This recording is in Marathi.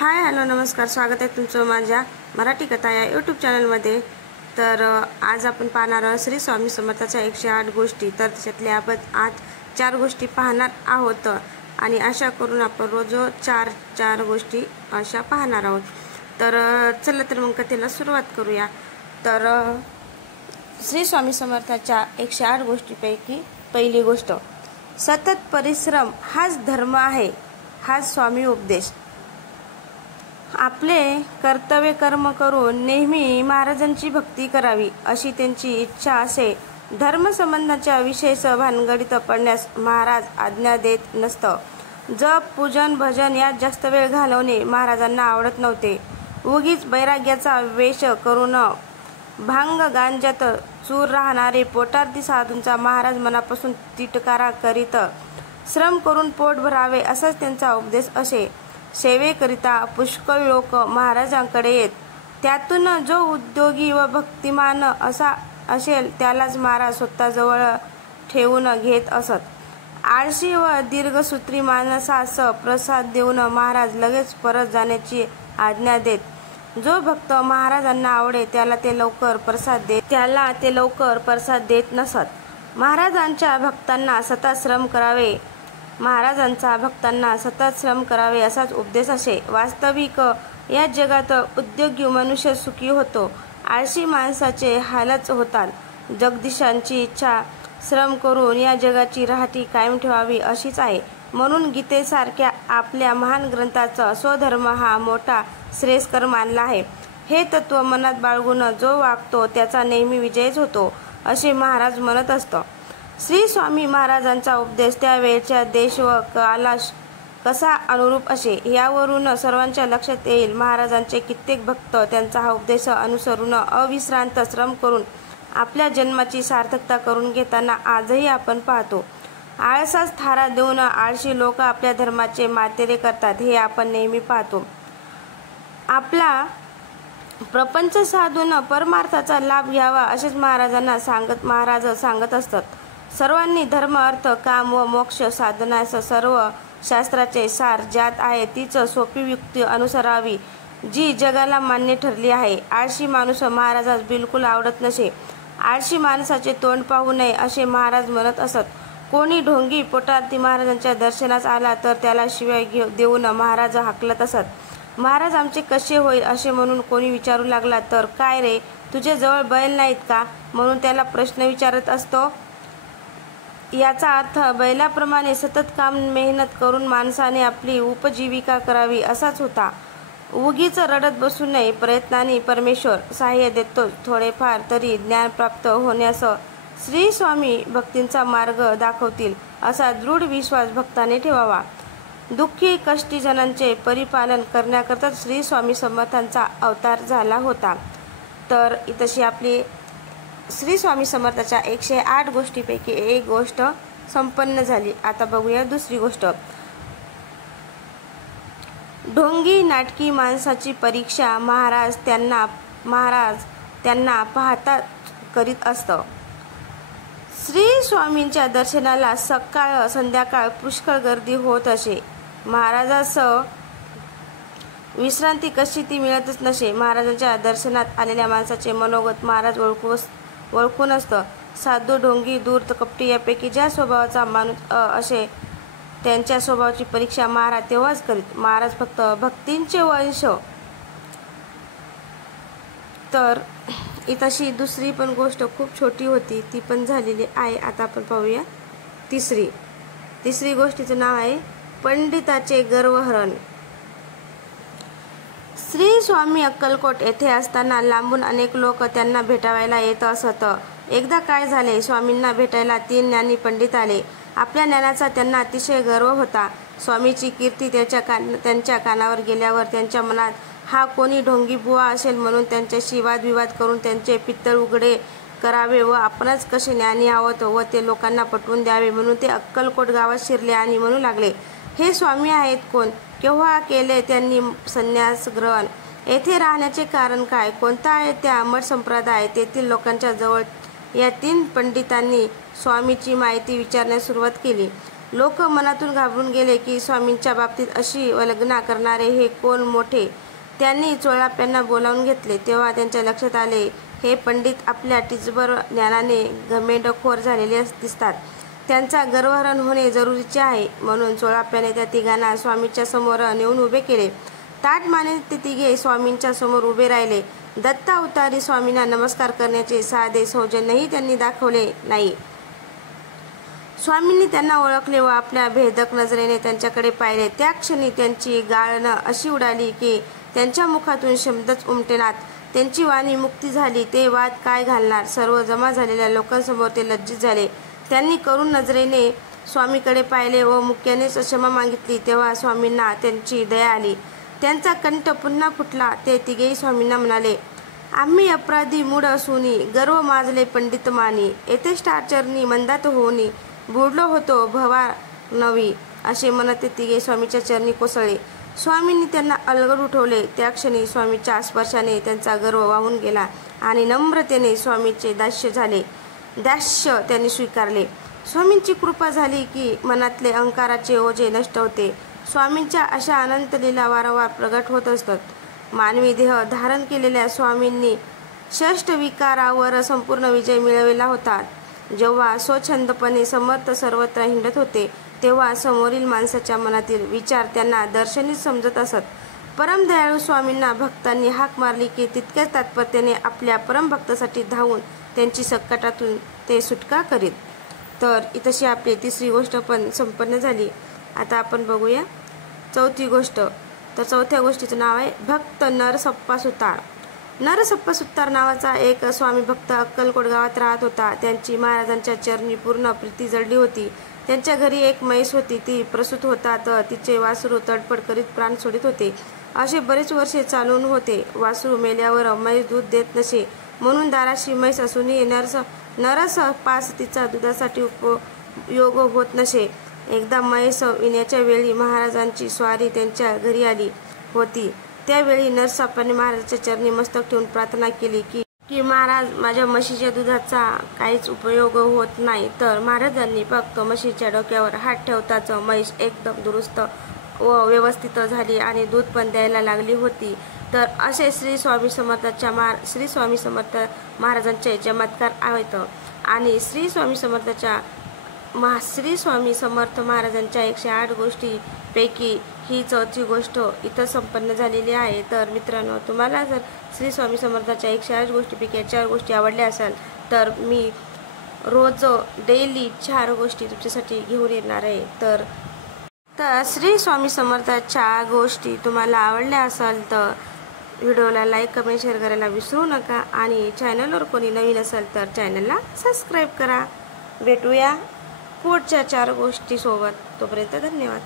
हाय हॅलो नमस्कार, स्वागत आहे तुमचं माझ्या मराठी कथा या यूट्यूब चॅनलमध्ये। तर आज आपण पाहणार आहोत श्री स्वामी समर्थाच्या 108 गोष्टी। तर त्याच्यातल्या आपण आज 4 गोष्टी पाहणार आहोत आणि आशा करून आपण रोज 4 गोष्टी अशा पाहणार आहोत। तर चला तर मग कथेला सुरुवात करूया। तर श्री स्वामी समर्थाच्या 108 गोष्टीपैकी पहिली गोष्ट, सतत परिश्रम हाच धर्म आहे, हाच स्वामी उपदेश। आपले कर्तव्य कर्म करून नेहमी महाराजांची भक्ती करावी अशी त्यांची इच्छा असे। धर्मसंबंधाच्या विशेष भानगडीत पडण्यास महाराज आज्ञा देत नसत। जप पूजन भजन यात जास्त वेळ घालवणे महाराजांना आवडत नव्हते। उगीच वैराग्याचा वेश करून भांग गांजात चूर राहणारे पोटार्थी साधूंचा महाराज मनापासून तिटकारा करीत। श्रम करून पोट भरावे असाच त्यांचा उपदेश असे। सेवेकरिता पुष्कळ लोक महाराजांकडे येत, त्यातून जो उद्योगी व भक्तिमान असा असेल त्यालाच महाराज स्वतःजवळ ठेवून घेत असत। आळशी व दीर्घसूत्री माणसास प्रसाद देऊन महाराज लगेच परत जाण्याची आज्ञा देत। जो भक्त महाराजांना आवडे त्याला ते लवकर प्रसाद देत नसत। महाराजांच्या भक्तांना सतत श्रम करावे असाच उपदेश असे। वास्तविक या जगात उद्योगी मनुष्य सुखी होतो, आळशी माणसाचे हालच होतात। जगदीशांची इच्छा श्रम करून या जगाची राहटी कायम ठेवावी अशीच आहे। म्हणून गीतेसारख्या आपल्या महान ग्रंथाचा स्वधर्म हा मोठा श्रेयस्कर मानला आहे। हे तत्व मनात बाळगून जो वागतो त्याचा नेहमी विजयच होतो असे महाराज म्हणत असत। श्री स्वामी महाराजांचा उपदेश त्यावेळच्या देश व कालास कसा अनुरूप असे यावरून सर्वांच्या लक्षात येईल। महाराजांचे कित्येक भक्त त्यांचा हा उपदेश अनुसरून अविश्रांत श्रम करून आपल्या जन्माची सार्थकता करून घेताना आजही आपण पाहतो। आळसास थारा देऊन आळशी लोक आपल्या धर्माचे मातेरे करतात हे आपण नेहमी पाहतो। आपला प्रपंच साधून परमार्थाचा लाभ घ्यावा असेच महाराज सांगत असतात। सर्वांनी धर्म अर्थ काम व मोक्ष साधण्यास सर्व शास्त्राचे सार ज्यात आहे तीच सोपी युक्ती अनुसरावी जी जगाला मान्य ठरली आहे। आळशी माणूस महाराजास बिलकुल आवडत नसे। आळशी माणसाचे तोंड पाहू नये असे महाराज म्हणत असत। कोणी ढोंगी पोटार्थी महाराजांच्या दर्शनास आला तर त्याला शिव्या देऊन महाराज हाकलत असत। महाराज आमचे कसे होईल असे म्हणून कोणी विचारू लागला तर काय रे, तुझे जवळ बैल नाहीत का म्हणून त्याला प्रश्न विचारत असतो। याचा अर्थ बैलाप्रमाणे सतत काम मेहनत करून माणसाने आपली उपजीविका करावी असाच होता। उगीच रडत बसू नये, प्रयत्नाने परमेश्वर सहाय्य देतो। थोडेफार तरी ज्ञान प्राप्त होण्यास श्री स्वामी भक्तींचा मार्ग दाखवतील असा दृढ विश्वास भक्ताने ठेवावा। दुःखी कष्टी जनांचे परिपालन करण्याकरता श्री स्वामी समर्थांचा अवतार झाला होता। तर तशी आपली श्री स्वामी समर्थाच्या 108 गोष्टीपैकी एक गोष्ट संपन्न झाली। आता बघूया दुसरी गोष्ट, ढोंगी नाटकी माणसाची परीक्षा महाराज त्यांना पाहता करीत असत। श्री स्वामींच्या दर्शनाला सकाळ संध्याकाळ पुष्कळ गर्दी होत असे। महाराजास विश्रांती कशी ती मिळतच नसे। महाराजांच्या दर्शनात आलेल्या माणसाचे मनोगत महाराज ओळखून असत। साधू ढोंगी धूर्त कपटी यापैकी ज्या स्वभावाचा माणूस असे त्यांच्या स्वभावाची परीक्षा महाराज तेव्हाच करीत। महाराज फक्त भक्तींचे वंश। तर तशी दुसरी पण गोष्ट खूप छोटी होती ती पण झालेली आहे। आता आपण पाहूया तिसरी गोष्टीचं नाव आहे पंडिताचे गर्वहरण। श्री स्वामी अक्कलकोट येथे असताना लांबून अनेक लोक त्यांना भेटायला येत असत। एकदा काय झाले, स्वामींना भेटायला 3 ज्ञानी पंडित आले। आपल्या ज्ञानाचा त्यांना अतिशय गर्व होता। स्वामीची कीर्ती त्यांच्या कानावर गेल्यावर त्यांच्या मनात हा कोणी ढोंगी बुवा असेल म्हणून त्यांच्याशी वादविवाद करून त्यांचे पित्तळ उघडे करावे व आपणच कसे ज्ञानी आहोत व ते लोकांना पटवून द्यावे म्हणून ते अक्कलकोट गावात शिरले आणि म्हणू लागले, हे स्वामी आहेत कोण, केव्हा केले त्यांनी संन्यास ग्रहण, येथे राहण्याचे कारण काय, कोणता आहे त्या मठ संप्रदाय। तेथील लोकांच्या जवळ या 3 पंडितांनी स्वामीची माहिती विचारण्यास सुरुवात केली। लोक मनातून घाबरून गेले की स्वामींच्या बाबतीत अशी वल्गना करणारे हे कोण मोठे. त्यांनी चोळाप्यांना बोलावून घेतले. तेव्हा त्यांच्या लक्षात आले, हे पंडित आपल्या टिचभर ज्ञानाने घमेंडखोर झालेले दिसतात. त्यांचा गर्वहरण होणे जरुरीचे आहे. म्हणून चोळाप्याने त्या तिघांना स्वामींच्या समोर नेऊन उभे केले. ताठ मानेने ते तिघे स्वामींच्या समोर उभे राहिले. दत्तावतारी स्वामींना नमस्कार करण्याचे साधे सौजन्यही त्यांनी दाखवले नाही. स्वामींनी त्यांना ओळखले व आपल्या भेदक नजरेने त्यांच्याकडे पाहिले. त्या क्षणी त्यांची गाळण अशी उडाली की त्यांच्या मुखातून शब्दच उमटेनात. त्यांची वाणी मुक्ती झाली. ते वाद काय घालणार. सर्व जमा झालेल्या लोकांसमोर ते लज्जित झाले. त्यांनी करुण नजरेने स्वामीकडे पाहिले व मुक्यानेच क्षमा मागितली. तेव्हा स्वामींना त्यांची दया आली. त्यांचा कंठ पुन्हा फुटला. ते तिघेही स्वामींना म्हणाले, आम्ही अपराधी मूढ असूनी गर्व माजले पंडित मानी. येथे चरणी मंदात होऊनी बुडलो होतो भवा नवी. असे म्हणत ते तिघे स्वामीच्या चरणी कोसळले. स्वामींनी त्यांना अलगद उठवले. त्या क्षणी स्वामीच्या स्पर्शाने त्यांचा गर्व वाहून गेला आणि नम्रतेने स्वामींचे दास्य त्यांनी स्वीकारले. स्वामींची कृपा झाली की मनातले अहंकाराचे ओझे नष्ट होते. स्वामींच्या अशा अनंत लीला वारंवार प्रगट होत असतात. मानवी देह धारण केलेल्या स्वामींनी षष्ठ विकारावर संपूर्ण विजय मिळवलेला होता. जेव्हा स्वच्छंदपणे समर्थ सर्वत्र हिंडत होते तेव्हा समोरील माणसाच्या मनातील विचार त्यांना दर्शनीच समजत असत. परमदयाळू स्वामींना भक्तांनी हाक मारली की तितक्याच तात्पर्याने आपल्या परमभक्तासाठी धावून त्यांची संकटातून ते सुटका करीत. तर इतशी आपली तिसरी गोष्ट पण संपन्न झाली. आता आपण बघूया चौथी गोष्ट. तर चौथ्या गोष्टीचं नाव आहे भक्त नरसप्पा सुतार. नरसप्पा सुतार नावाचा एक स्वामी भक्त अक्कलकोट गावात राहत होता. त्यांची महाराजांच्या चरणी पूर्ण प्रीती जडली होती. त्यांच्या घरी एक म्हैस होती. ती प्रसूत होता तर तिचे वासरू तडफड करीत प्राण सोडित होते. असे बरेच वर्षे चालून होते. वासरू मेल्यावर म्हैस दूध देत नसे म्हणून दाराशी म्हैस असूनही नरसप्पास तिचा दुधासाठी उपयोग होत नसे. एकदा म्हैस विण्याच्या वेळी महाराजांची स्वारी त्यांच्या घरी आली होती. त्यावेळी नरसप्पाने महाराजांच्या चरणी मस्तक ठेवून प्रार्थना केली की महाराज, माझ्या म्हशीच्या दुधाचा काहीच उपयोग होत नाही. तर महाराजांनी फक्त म्हशीच्या डोक्यावर हात ठेवताच म्हैस एकदम दुरुस्त व व्यवस्थित झाली आणि दूध पण द्यायला लागली होती. तर असे श्री स्वामी समर्थ महाराजांचे चमत्कार आहेत. आणि श्री स्वामी समर्थ महाराजांच्या 108 गोष्टीपैकी ही चौथी गोष्ट इथं संपन्न झालेली आहे. तर मित्रांनो, तुम्हाला जर श्री स्वामी समर्थाच्या 108 गोष्टीपैकी 4 गोष्टी आवडल्या असाल तर मी रोज डेली 4 गोष्टी तुमच्यासाठी घेऊन येणार आहे. तर श्री स्वामी समर्थाच्या गोष्टी तुम्हाला आवडल्या असाल तर व्हिडिओला लाईक, कमेंट, शेअर करायला विसरू नका. आणि चॅनलवर कोणी नवीन असेल तर चॅनलला सबस्क्राईब करा. भेटूया पुढच्या 4 गोष्टीसोबत. तोपर्यंत धन्यवाद.